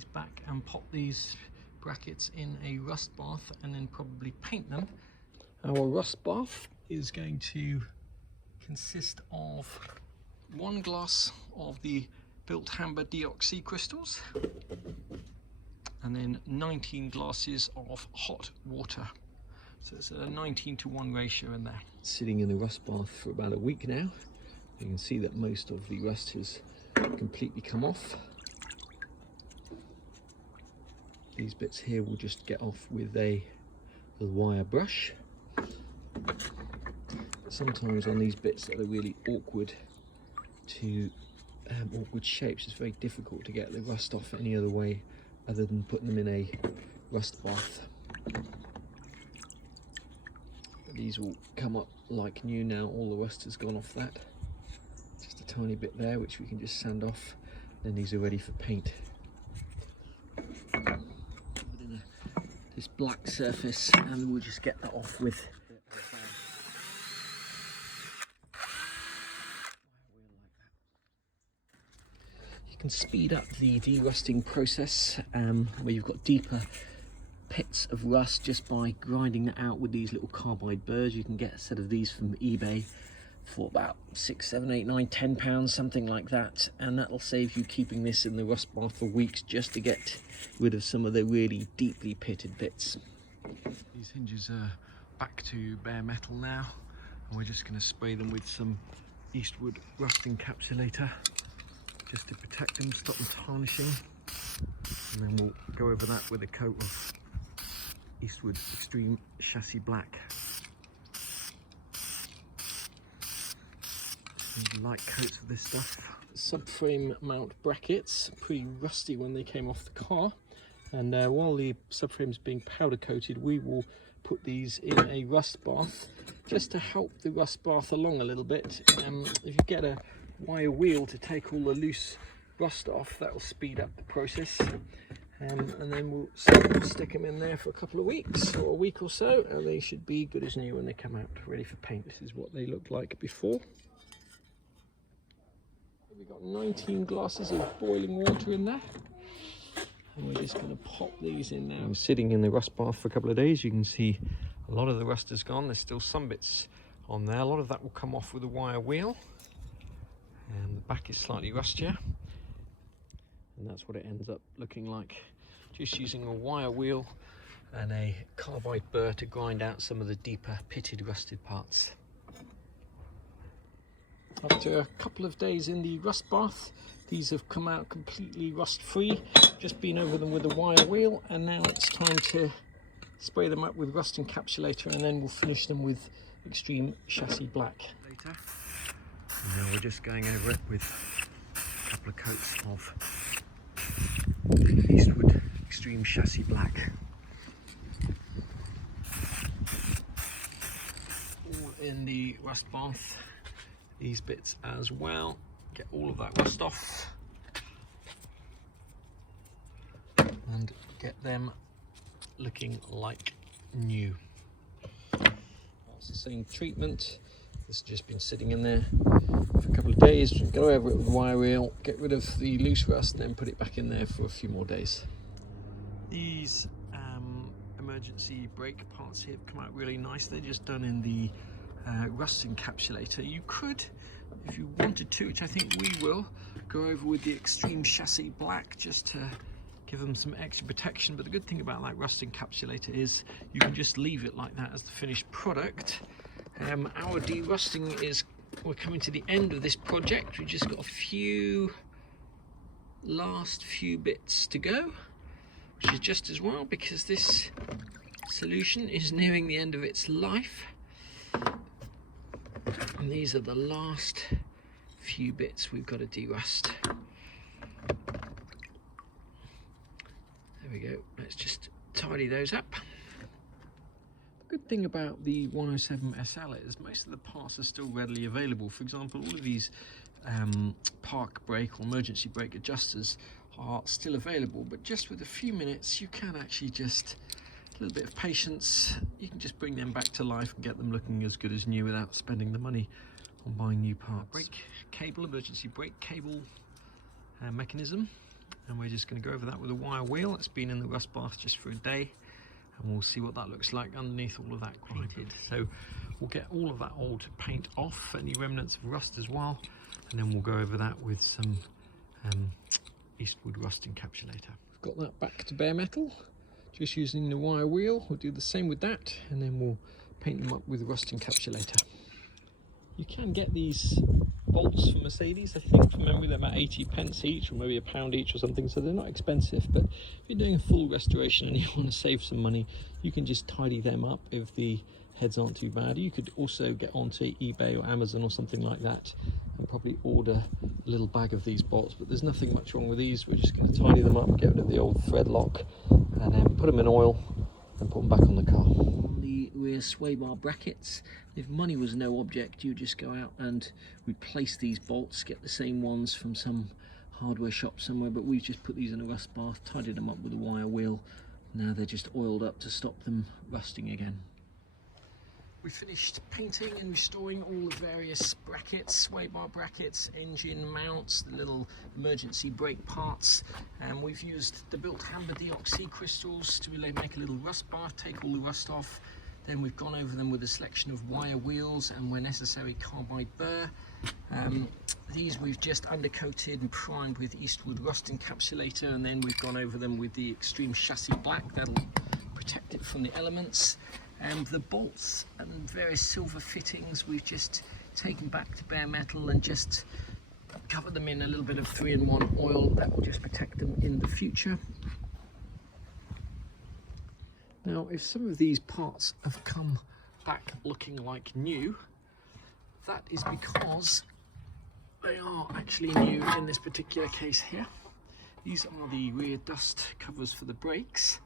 these back and pop these brackets in a rust bath and then probably paint them. Our rust bath is going to consist of 1 glass of the built amber deoxy crystals and then 19 glasses of hot water. So it's a 19:1 ratio in there. Sitting in the rust bath for about a week now. You can see that most of the rust has completely come off. These bits here will just get off with a wire brush. Sometimes on these bits that are really awkward awkward shapes, it's very difficult to get the rust off any other way other than putting them in a rust bath. But these will come up like new now. All the rust has gone off that. Just a tiny bit there which we can just sand off. Then these are ready for paint. This black surface, and we'll just get that off with you can speed up the derusting process where you've got deeper pits of rust just by grinding that out with these little carbide burrs. You can get a set of these from eBay for about £6, £7, £8, £9, £10, something like that, and that'll save you keeping this in the rust bath for weeks just to get rid of some of the really deeply pitted bits. These hinges are back to bare metal now, and we're just going to spray them with some Eastwood rust encapsulator just to protect them, stop them tarnishing, and then we'll go over that with a coat of Eastwood Extreme Chassis Black. Light coats of this stuff. Subframe mount brackets, pretty rusty when they came off the car, and while the subframe is being powder coated, we will put these in a rust bath just to help the rust bath along a little bit. If you get a wire wheel to take all the loose rust off, that will speed up the process, and then we'll stick them in there for a couple of weeks or a week or so, and they should be good as new when they come out ready for paint. This is what they looked like before. We've got 19 glasses of boiling water in there, and we're just going to pop these in now. I'm sitting in the rust bath for a couple of days. You can see a lot of the rust is gone. There's still some bits on there. A lot of that will come off with a wire wheel, and the back is slightly rustier, and that's what it ends up looking like. Just using a wire wheel and a carbide burr to grind out some of the deeper pitted rusted parts. After a couple of days in the rust bath, these have come out completely rust free. Just been over them with a wire wheel, and now it's time to spray them up with rust encapsulator, and then we'll finish them with Extreme Chassis Black later. And now we're just going over it with a couple of coats of Eastwood Extreme Chassis Black. All in the rust bath. These bits as well, get all of that rust off and get them looking like new. That's the same treatment. This has just been sitting in there for a couple of days. Go over it with a wire wheel, get rid of the loose rust, and then put it back in there for a few more days. These emergency brake parts here have come out really nice. They're just done in the rust encapsulator. You could, if you wanted to, which I think we will, go over with the Extreme Chassis Black just to give them some extra protection. But the good thing about that rust encapsulator is you can just leave it like that as the finished product. Our derusting we're coming to the end of this project. We've just got a last few bits to go, which is just as well because this solution is nearing the end of its life. And these are the last few bits we've got to derust. There we go. Let's just tidy those up. The good thing about the 107 SL is most of the parts are still readily available. For example, all of these park brake or emergency brake adjusters are still available, but just with a few minutes you can actually just a little bit of patience, you can just bring them back to life and get them looking as good as new without spending the money on buying new parts. Brake cable, emergency brake cable mechanism, and we're just going to go over that with a wire wheel. It's been in the rust bath just for a day, and we'll see what that looks like underneath all of that painted. So we'll get all of that old paint off, any remnants of rust as well, and then we'll go over that with some Eastwood rust encapsulator. We've got that back to bare metal, just using the wire wheel. We'll do the same with that, and then we'll paint them up with rust encapsulator. You can get these bolts from Mercedes, I think from memory they're about 80p each, or maybe £1 each or something, so they're not expensive. But if you're doing a full restoration and you want to save some money, you can just tidy them up if the heads aren't too bad. You could also get onto eBay or Amazon or something like that and probably order a little bag of these bolts, but there's nothing much wrong with these. We're just going to tidy them up, get rid of the old thread lock, and then put them in oil and put them back on the car. On the rear sway bar brackets, if money was no object, you just go out and replace these bolts, get the same ones from some hardware shop somewhere, but we've just put these in a rust bath, tidied them up with a wire wheel. Now they're just oiled up to stop them rusting again. We finished painting and restoring all the various brackets, sway bar brackets, engine mounts, the little emergency brake parts, and we've used the built amber deoxy crystals to make a little rust bath, take all the rust off. Then we've gone over them with a selection of wire wheels and, where necessary, carbide burr. These we've just undercoated and primed with Eastwood rust encapsulator, and then we've gone over them with the extreme chassis black. That'll protect it from the elements. And the bolts and various silver fittings we've just taken back to bare metal and just covered them in a little bit of 3-in-1 oil. That will just protect them in the future. Now, if some of these parts have come back looking like new, that is because they are actually new in this particular case here. These are the rear dust covers for the brakes,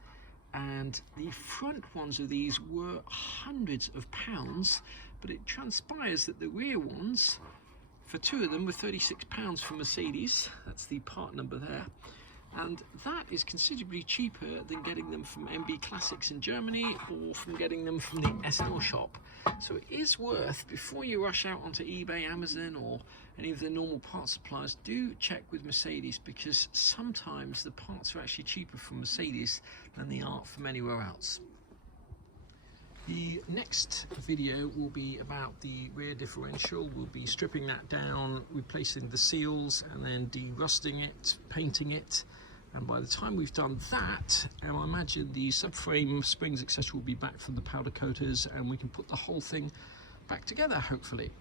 and the front ones of these were hundreds of pounds, but it transpires that the rear ones, for 2 of them, were £36 from Mercedes. That's the part number there. And that is considerably cheaper than getting them from MB Classics in Germany or from getting them from the SL shop. So it is worth, before you rush out onto eBay, Amazon, or any of the normal parts suppliers, do check with Mercedes, because sometimes the parts are actually cheaper from Mercedes than they are from anywhere else. The next video will be about the rear differential. We'll be stripping that down, replacing the seals, and then de-rusting it, painting it. And by the time we've done that, I imagine the subframe springs, etc., will be back from the powder coaters, and we can put the whole thing back together, hopefully.